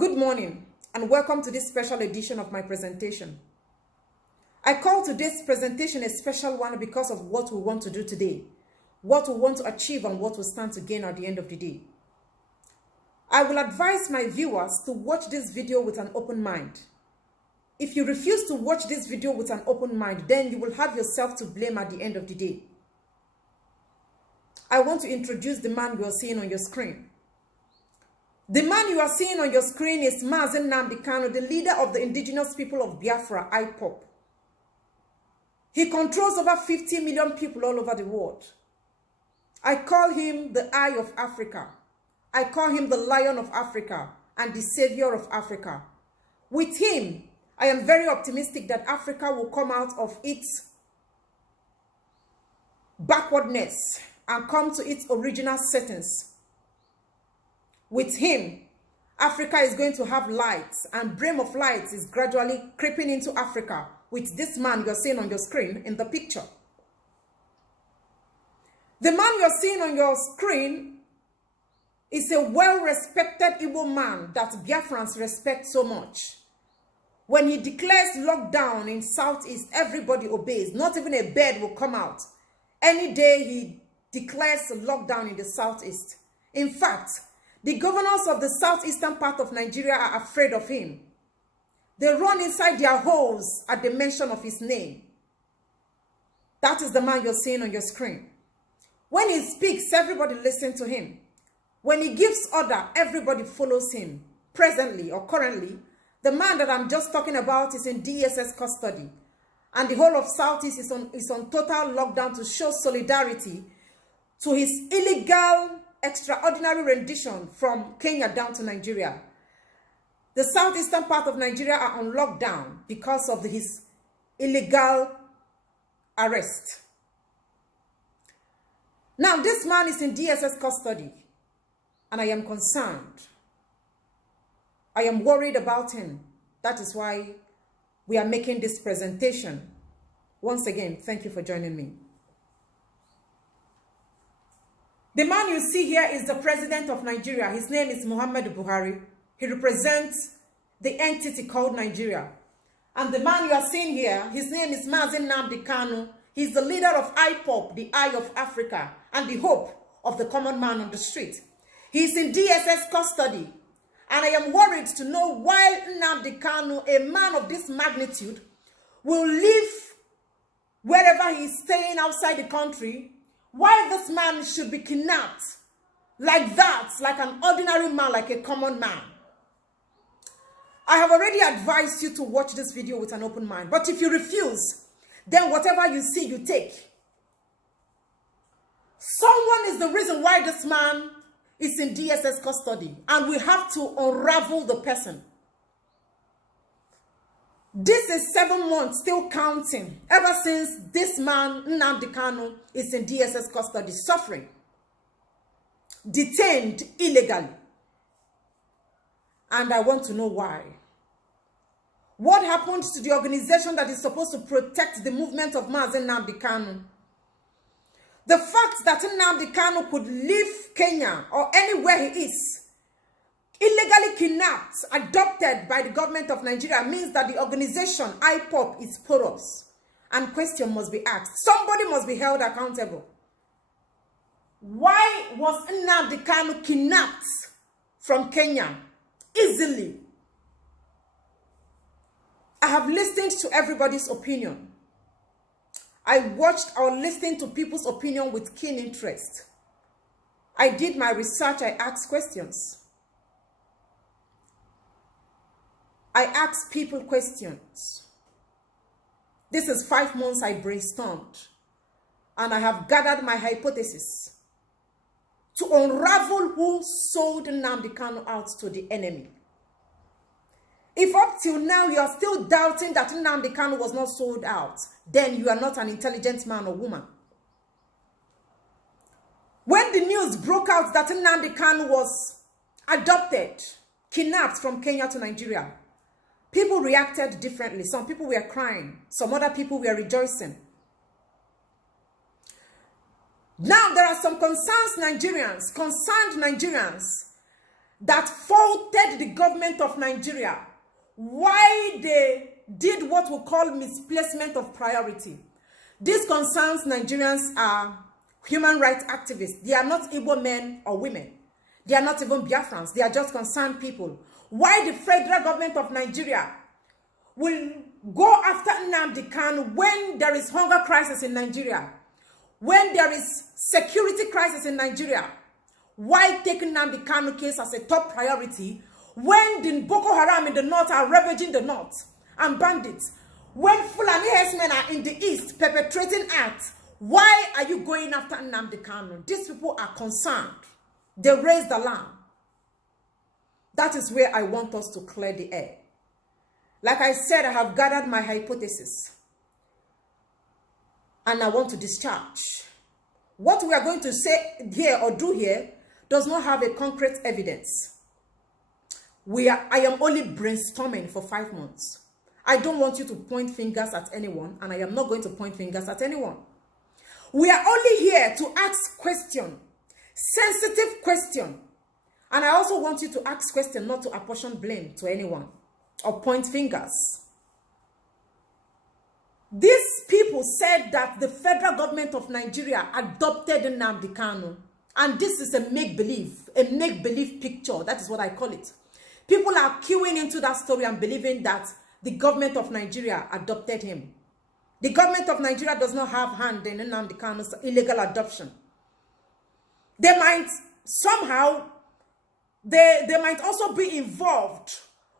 Good morning and welcome to this special edition of my presentation. I call today's presentation a special one because of what we want to do today, what we want to achieve and what we stand to gain at the end of the day. I will advise my viewers to watch this video with an open mind. If you refuse to watch this video with an open mind, then you will have yourself to blame at the end of the day. I want to introduce the man you are seeing on your screen. The man you are seeing on your screen is Nnamdi Kanu, the leader of the indigenous people of Biafra, IPOB. He controls over 50 million people all over the world. I call him the Eye of Africa. I call him the Lion of Africa and the Savior of Africa. With him, I am very optimistic that Africa will come out of its backwardness and come to its original settings. With him, Africa is going to have light, and Brim of Light is gradually creeping into Africa with this man you're seeing on your screen in the picture. The man you're seeing on your screen is a well-respected Igbo man that Biafrans respect so much. When he declares lockdown in Southeast, everybody obeys. Not even a bird will come out. Any day he declares lockdown in the Southeast. In fact, the governors of the southeastern part of Nigeria are afraid of him. They run inside their holes at the mention of his name. That is the man you're seeing on your screen. When he speaks, everybody listens to him. When he gives order, everybody follows him. Presently or currently, the man that I'm just talking about is in DSS custody. And the whole of Southeast is on total lockdown to show solidarity to his illegal extraordinary rendition from Kenya down to Nigeria. The southeastern part of Nigeria are on lockdown because of his illegal arrest. Now, this man is in DSS custody, and I am concerned. I am worried about him. That is why we are making this presentation. Once again, thank you for joining me. The man you see here is the president of Nigeria. His name is Muhammadu Buhari. He represents the entity called Nigeria. And the man you are seeing here, his name is Nnamdi Kanu. He's the leader of IPOB, the Eye of Africa, and the hope of the common man on the street. He's in DSS custody. And I am worried to know why Nnamdi Kanu, a man of this magnitude, will live wherever he is staying outside the country. Why this man should be kidnapped like that, like an ordinary man, like a common man. I have already advised you to watch this video with an open mind. But if you refuse, then whatever you see, you take. Someone is the reason why this man is in DSS custody. And we have to unravel the person. This is 7 months, still counting, ever since this man, Nnamdi Kanu, is in DSS custody, suffering, detained illegally. And I want to know why. What happened to the organization that is supposed to protect the movement of Nnamdi Kanu? The fact that Nnamdi Kanu could leave Kenya or anywhere he is, illegally kidnapped, adopted by the government of Nigeria, means that the organization, IPOB, is porous. And question must be asked. Somebody must be held accountable. Why was Nnamdi Kanu kidnapped from Kenya easily? I have listened to everybody's opinion. I watched or listened to people's opinion with keen interest. I did my research. I asked questions. I asked people questions. This is 5 months I brainstormed. And I have gathered my hypothesis to unravel who sold Nnamdi Kanu out to the enemy. If up till now you are still doubting that Nnamdi Kanu was not sold out, then you are not an intelligent man or woman. When the news broke out that Nnamdi Kanu was adopted, kidnapped from Kenya to Nigeria, people reacted differently. Some people were crying. Some other people were rejoicing. Now there are some concerned Nigerians that faulted the government of Nigeria, why they did what we call misplacement of priority. This concerns Nigerians are human rights activists. They are not Igbo men or women. They are not even Biafrans. They are just concerned people. Why the federal government of Nigeria will go after Nnamdi Kanu when there is hunger crisis in Nigeria, when there is security crisis in Nigeria? Why take Nnamdi Kanu case as a top priority when the Boko Haram in the north are ravaging the north and bandits? When Fulani herdsmen are in the east perpetrating acts, why are you going after Nnamdi Kanu? These people are concerned. They raise the alarm. That is where I want us to clear the air. Like I said, I have gathered my hypothesis. And I want to discharge. What we are going to say here or do here does not have a concrete evidence. I am only brainstorming for 5 months. I don't want you to point fingers at anyone, and I am not going to point fingers at anyone. We are only here to ask questions, sensitive questions. And I also want you to ask questions, not to apportion blame to anyone or point fingers. These people said that the federal government of Nigeria adopted Nnamdi Kanu. And this is a make-believe picture. That is what I call it. People are queuing into that story and believing that the government of Nigeria adopted him. The government of Nigeria does not have hand in Nnamdi Kanu's illegal adoption. They might somehow, they might also be involved,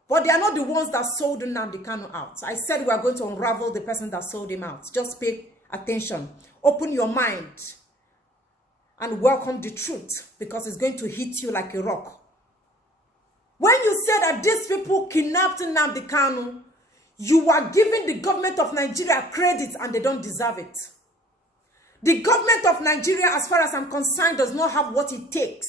but they are not the ones that sold Nnamdi Kanu out. I said we are going to unravel the person that sold him out. Just pay attention. Open your mind and welcome the truth, because it's going to hit you like a rock. When you say that these people kidnapped Nnamdi Kanu, you are giving the government of Nigeria credit and they don't deserve it. The government of Nigeria, as far as I'm concerned, does not have what it takes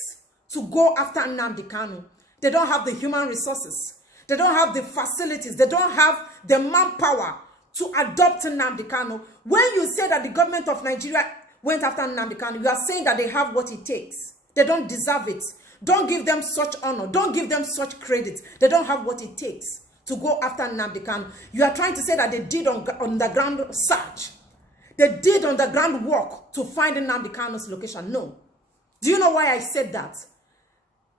to go after Nnamdi Kanu. They don't have the human resources. They don't have the facilities. They don't have the manpower to adopt Nnamdi Kanu. When you say that the government of Nigeria went after Nnamdi Kanu, you are saying that they have what it takes. They don't deserve it. Don't give them such honor. Don't give them such credit. They don't have what it takes to go after Nnamdi Kanu. You are trying to say that they did underground search. They did underground work to find Nnamdi Kanu's location. No. Do you know why I said that?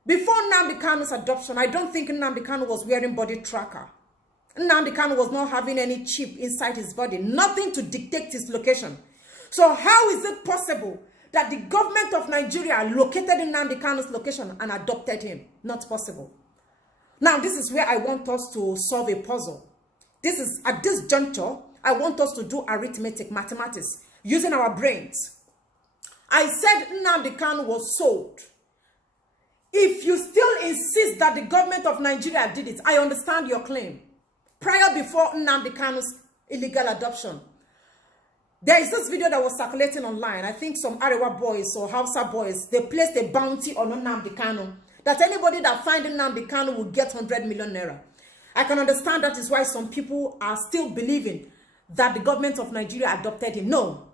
Before Nnamdi Kanu's adoption, I don't think Nnamdi Kanu was wearing body tracker. Nnamdi Kanu was not having any chip inside his body. Nothing to dictate his location. So how is it possible that the government of Nigeria located Nnamdi Kanu's location and adopted him? Not possible. Now, this is where I want us to solve a puzzle. This is, at this juncture, I want us to do arithmetic, mathematics, using our brains. I said Nnamdi Kanu was sold. If you still insist that the government of Nigeria did it, I understand your claim. Before Nnamdi Kanu's illegal adoption, there is this video that was circulating online. I think some Arewa boys or Hausa boys, they placed a bounty on Nnamdi Kanu, that anybody that finds Nnamdi Kanu will get 100 million naira. I can understand that is why some people are still believing that the government of Nigeria adopted him. No.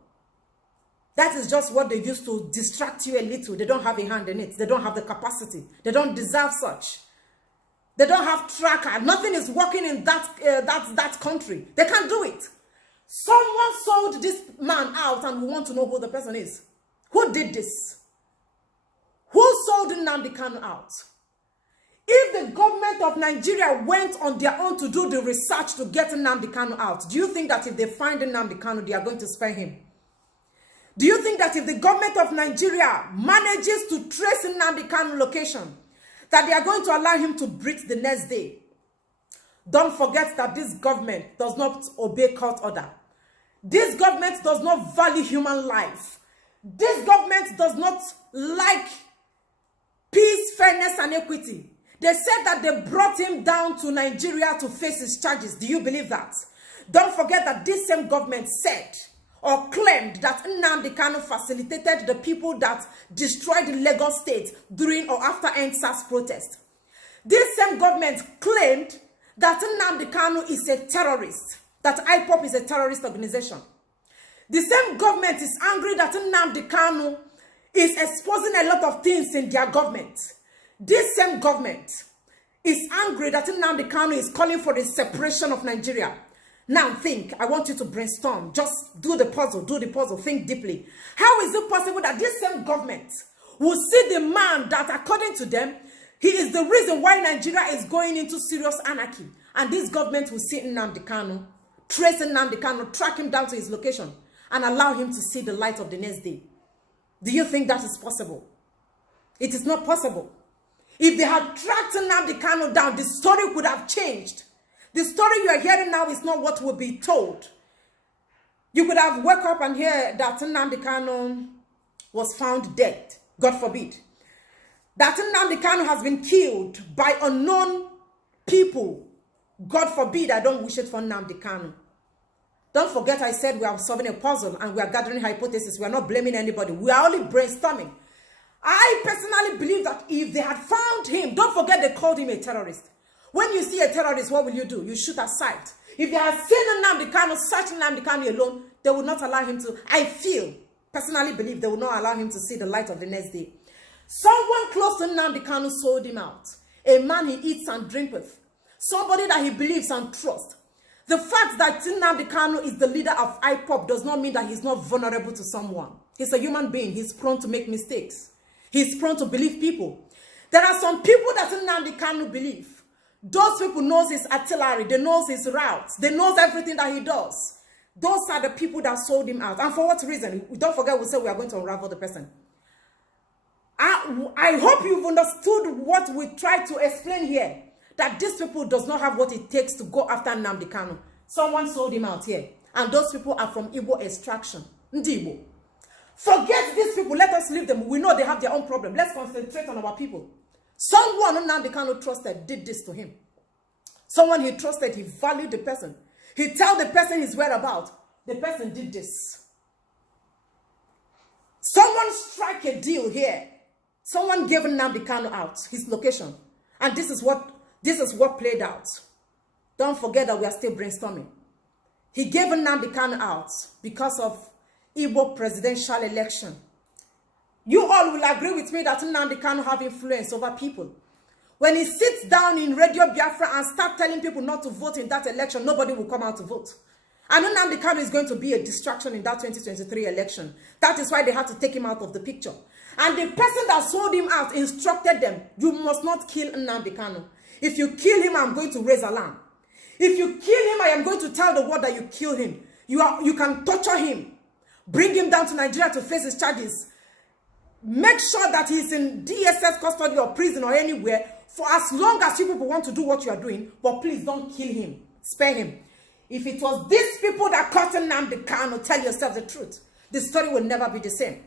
That is just what they used to distract you a little. They don't have a hand in it. They don't have the capacity. They don't deserve such. They don't have tracker. Nothing is working in that country. They can't do it. Someone sold this man out and we want to know who the person is. Who did this? Who sold Nnamdi Kanu out? If the government of Nigeria went on their own to do the research to get Nnamdi Kanu out, do you think that if they find Nnamdi Kanu, they are going to spare him? Do you think that if the government of Nigeria manages to trace Nnamdi Kanu location, that they are going to allow him to breathe the next day? Don't forget that this government does not obey court order. This government does not value human life. This government does not like peace, fairness, and equity. They said that they brought him down to Nigeria to face his charges. Do you believe that? Don't forget that this same government said or claimed that Nnamdi Kanu facilitated the people that destroyed the Lagos state during or after NSAS protest. This same government claimed that Nnamdi Kanu is a terrorist, that IPOP is a terrorist organization. The same government is angry that Nnamdi Kanu is exposing a lot of things in their government. This same government is angry that Nnamdi Kanu is calling for the separation of Nigeria. Now think, I want you to brainstorm. Just do the puzzle, think deeply. How is it possible that this same government will see the man that, according to them, he is the reason why Nigeria is going into serious anarchy? And this government will see Nnamdi Kanu, trace Nnamdi Kanu, track him down to his location, and allow him to see the light of the next day. Do you think that is possible? It is not possible. If they had tracked Nnamdi Kanu down, the story would have changed. The story you are hearing now is not what will be told. You could have woke up and hear that Nnamdi Kanu was found dead. God forbid. That Nnamdi Kanu has been killed by unknown people. God forbid, I don't wish it for Nnamdi Kanu. Don't forget I said we are solving a puzzle and we are gathering hypotheses. We are not blaming anybody. We are only brainstorming. I personally believe that if they had found him, don't forget they called him a terrorist. When you see a terrorist, what will you do? You shoot at sight. If they had seen Nnamdi Kanu, such Nnamdi Kanu alone, they would not allow him to, personally believe they would not allow him to see the light of the next day. Someone close to Nnamdi Kanu sold him out. A man he eats and drinks with. Somebody that he believes and trusts. The fact that Nnamdi Kanu is the leader of IPOP does not mean that he's not vulnerable to someone. He's a human being. He's prone to make mistakes. He's prone to believe people. There are some people that Nnamdi Kanu believe. Those people knows his artillery. They knows his routes. They knows everything that he does. Those are the people that sold him out. And for what reason? Don't forget we said we are going to unravel the person. I hope you've understood what we tried to explain here. That these people does not have what it takes to go after Nnamdi Kanu. Someone sold him out here. And those people are from Igbo extraction. Ndibo. Forget these people. Let us leave them. We know they have their own problem. Let's concentrate on our people. Someone Nnamdi Kanu trusted did this to him. Someone he trusted, he valued the person. He tell the person his whereabouts. The person did this. Someone strike a deal here. Someone gave Nnamdi Kanu out, his location. And this is what played out. Don't forget that we are still brainstorming. He gave Nnamdi Kanu out because of Igbo presidential election. You all will agree with me that Nnamdi Kanu have influence over people. When he sits down in Radio Biafra and starts telling people not to vote in that election, nobody will come out to vote. And Nnamdi Kanu is going to be a distraction in that 2023 election. That is why they had to take him out of the picture. And the person that sold him out instructed them, you must not kill Nnamdi Kanu. If you kill him, I'm going to raise alarm. If you kill him, I am going to tell the world that you killed him. You can torture him. Bring him down to Nigeria to face his charges. Make sure that he's in DSS custody or prison or anywhere for as long as you people want to do what you are doing. But please don't kill him. Spare him. If it was these people that caught Nnamdi Kanu, tell yourself the truth. The story will never be the same.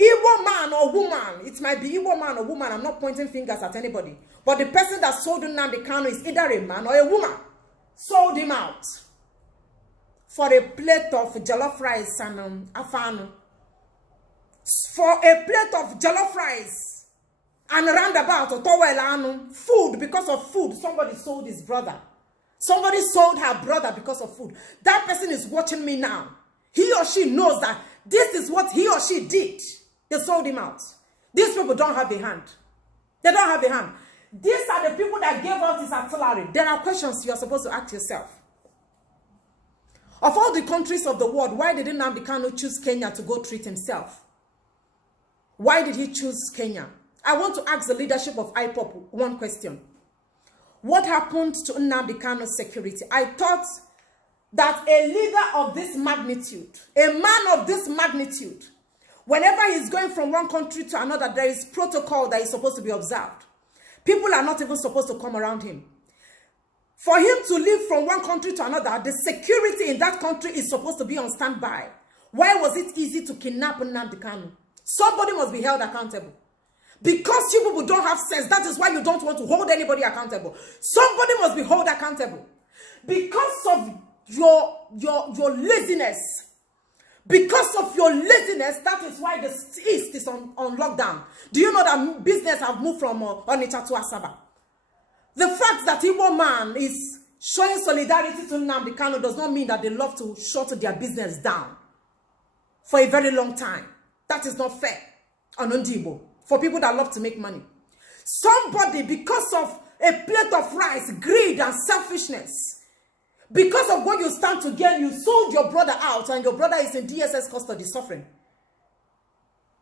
Igbo man or woman, it might be Igbo man or woman, I'm not pointing fingers at anybody. But the person that sold Nnamdi Kanu is either a man or a woman. Sold him out for a plate of jollof rice and afano. For a plate of jollof rice and roundabout or towel food, because of food, somebody sold his brother. Somebody sold her brother because of food. That person is watching me now. He or she knows that this is what he or she did. They sold him out. These people don't have a hand. They don't have a hand. These are the people that gave out his artillery. There are questions you are supposed to ask yourself. Of all the countries of the world, why did Nnamdi Kanu choose Kenya to go treat himself? Why did he choose Kenya? I want to ask the leadership of IPOP one question. What happened to Nnamdi Kanu's security? I thought that a leader of this magnitude, a man of this magnitude, whenever he's going from one country to another, there is protocol that is supposed to be observed. People are not even supposed to come around him. For him to leave from one country to another, the security in that country is supposed to be on standby. Why was it easy to kidnap Nnamdi Kanu? Somebody must be held accountable. Because you people don't have sense, that is why you don't want to hold anybody accountable. Somebody must be held accountable. Because of your laziness. Because of your laziness, that is why the East is on lockdown. Do you know that business have moved from Onitsha to Asaba? The fact that Igbo man is showing solidarity to Nnamdi Kanu does not mean that they love to shut their business down for a very long time. That is not fair on Ndibo, for people that love to make money. Somebody, because of a plate of rice, greed and selfishness, because of what you stand to gain, you sold your brother out, and your brother is in DSS custody suffering.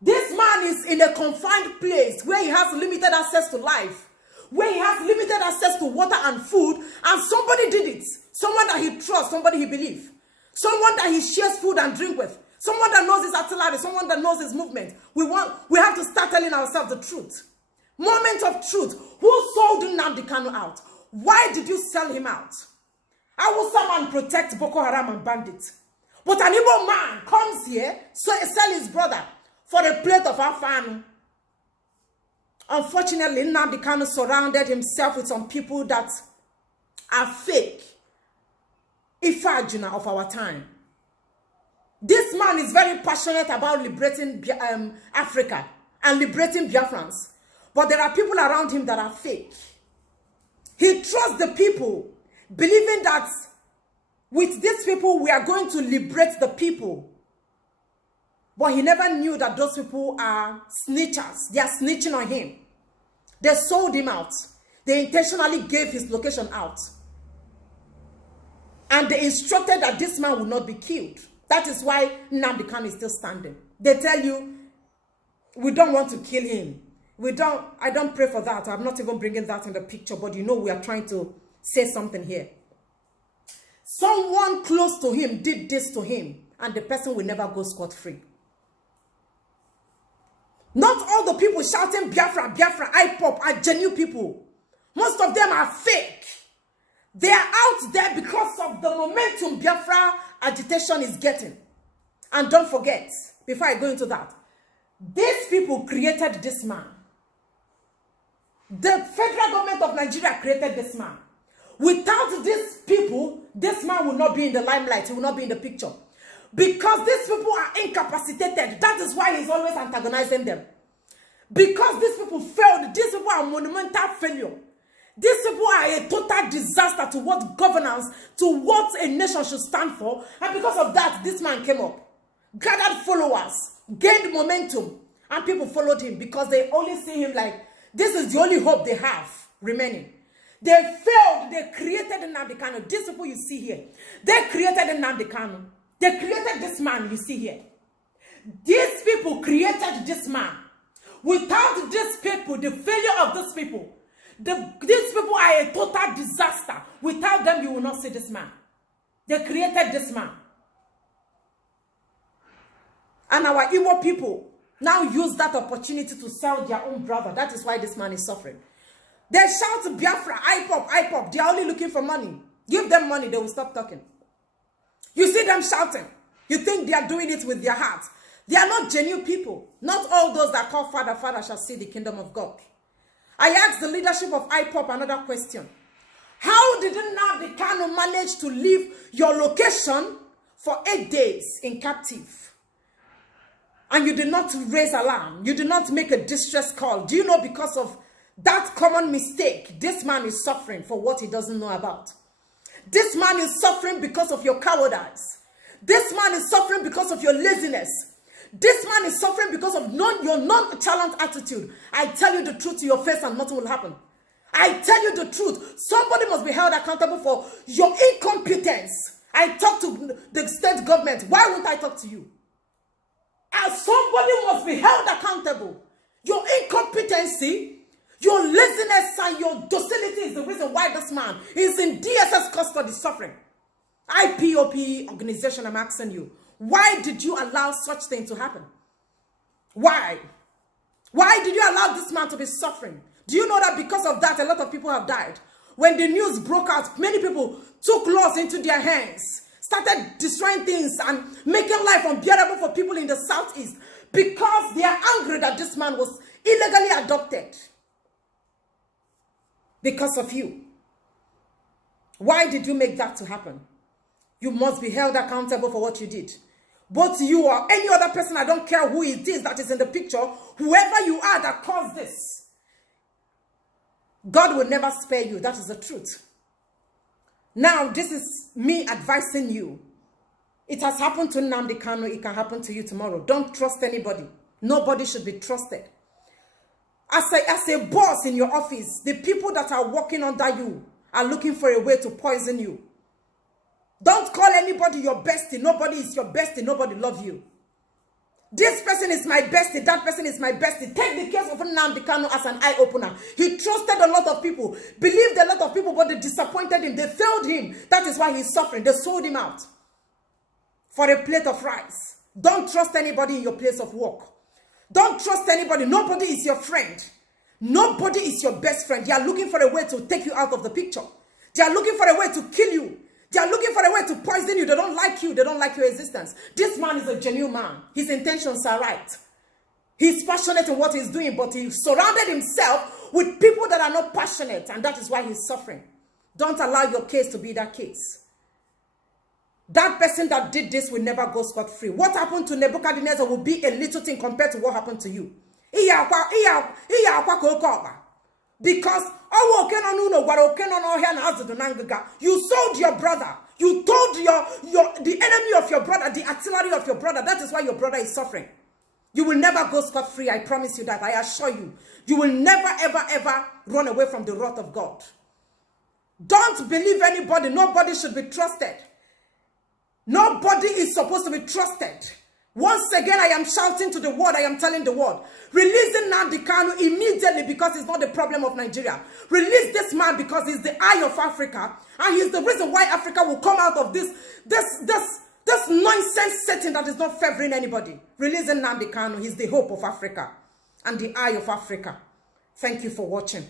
This man is in a confined place where he has limited access to life, where he has limited access to water and food, and somebody did it. Someone that he trusts, somebody he believes, someone that he shares food and drink with, someone that knows his artillery, someone that knows his movement. We have to start telling ourselves the truth. Moment of truth. Who sold Nnamdi Kanu out? Why did you sell him out? How will someone protect Boko Haram and bandits? But an Igbo man comes here, sell his brother for a plate of afanu. Unfortunately, Nnamdi Kanu surrounded himself with some people that are fake. Ifajuna of our time. This man is very passionate about liberating Africa and liberating Biafrans. But there are people around him that are fake. He trusts the people, believing that with these people, we are going to liberate the people. But he never knew that those people are snitchers. They are snitching on him. They sold him out. They intentionally gave his location out. And they instructed that this man would not be killed. That is why Nnamdi Kanu is still standing. They tell you, we don't want to kill him. I don't pray for that. I'm not even bringing that in the picture, but you know we are trying to say something here. Someone close to him did this to him, and the person will never go scot-free. Not all the people shouting Biafra, Biafra, IPOP are genuine people. Most of them are fake. They are out there because of the momentum Biafra agitation is getting. And don't forget, before I go into that, these people created this man. The federal government of Nigeria created this man. Without these people, this man will not be in the limelight. He will not be in the picture. Because these people are incapacitated. That is why he's always antagonizing them. Because these people failed. These people are monumental failure. These people are a total disaster to what governance, to what a nation should stand for. And because of that, this man came up, gathered followers, gained momentum, and people followed him because they only see him like, this is the only hope they have remaining. They failed. They created Nnamdi Kanu. These people you see here, they created Nnamdi Kanu. They created this man you see here. These people created this man. Without these people, the failure of these people, these people are a total disaster. Without them, you will not see this man. They created this man. And our Igbo people now use that opportunity to sell their own brother. That is why this man is suffering. They shout Biafra, IPOP, IPOP. They are only looking for money. Give them money, they will stop talking. You see them shouting. You think they are doing it with their heart. They are not genuine people. Not all those that call Father, Father shall see the kingdom of God. I asked the leadership of IPOP another question. How did Nnamdi Kanu manage to leave your location for 8 days in captive? And you did not raise alarm. You did not make a distress call. Do you know because of that common mistake, this man is suffering for what he doesn't know about? This man is suffering because of your cowardice. This man is suffering because of your laziness. This man is suffering because of your nonchalant attitude. I tell you the truth to your face and nothing will happen. I tell you the truth. Somebody must be held accountable for your incompetence. I talk to the state government. Why won't I talk to you? Somebody must be held accountable. Your incompetency, your laziness, and your docility is the reason why this man is in DSS custody suffering. IPOP organization, I'm asking you, why did you allow such thing to happen? Why? Why did you allow this man to be suffering? Do you know that because of that, a lot of people have died? When the news broke out, many people took laws into their hands, started destroying things and making life unbearable for people in the southeast because they are angry that this man was illegally adopted. Because of you. Why did you make that to happen? You must be held accountable for what you did. Both you or any other person, I don't care who it is that is in the picture, whoever you are that caused this, God will never spare you. That is the truth. Now, this is me advising you. It has happened to Nnamdi Kanu. It can happen to you tomorrow. Don't trust anybody. Nobody should be trusted. As a boss in your office, the people that are working under you are looking for a way to poison you. Don't call anybody your bestie. Nobody is your bestie. Nobody loves you. This person is my bestie. That person is my bestie. Take the case of Nnamdi Kanu as an eye-opener. He trusted a lot of people, believed a lot of people, but they disappointed him. They failed him. That is why he's suffering. They sold him out for a plate of rice. Don't trust anybody in your place of work. Don't trust anybody. Nobody is your friend. Nobody is your best friend. They are looking for a way to take you out of the picture. They are looking for a way to kill you. They are looking for a way to poison you. They don't like you. They don't like your existence. This man is a genuine man. His intentions are right. He's passionate in what he's doing, but he surrounded himself with people that are not passionate, and that is why he's suffering. Don't allow your case to be that case. That person that did this will never go scot-free. What happened to Nebuchadnezzar will be a little thing compared to what happened to you. Because you sold your brother. You told the enemy of your brother, the artillery of your brother. That is why your brother is suffering. You will never go scot-free. I promise you that. I assure you. You will never, ever, ever run away from the wrath of God. Don't believe anybody. Nobody should be trusted. Nobody is supposed to be trusted. Once again, I am shouting to the world. I am telling the world. Releasing Nnamdi Kanu immediately, because it's not the problem of Nigeria. Release this man because he's the eye of Africa. And he's the reason why Africa will come out of this nonsense setting that is not favoring anybody. Releasing Nnamdi Kanu. He's the hope of Africa and the eye of Africa. Thank you for watching.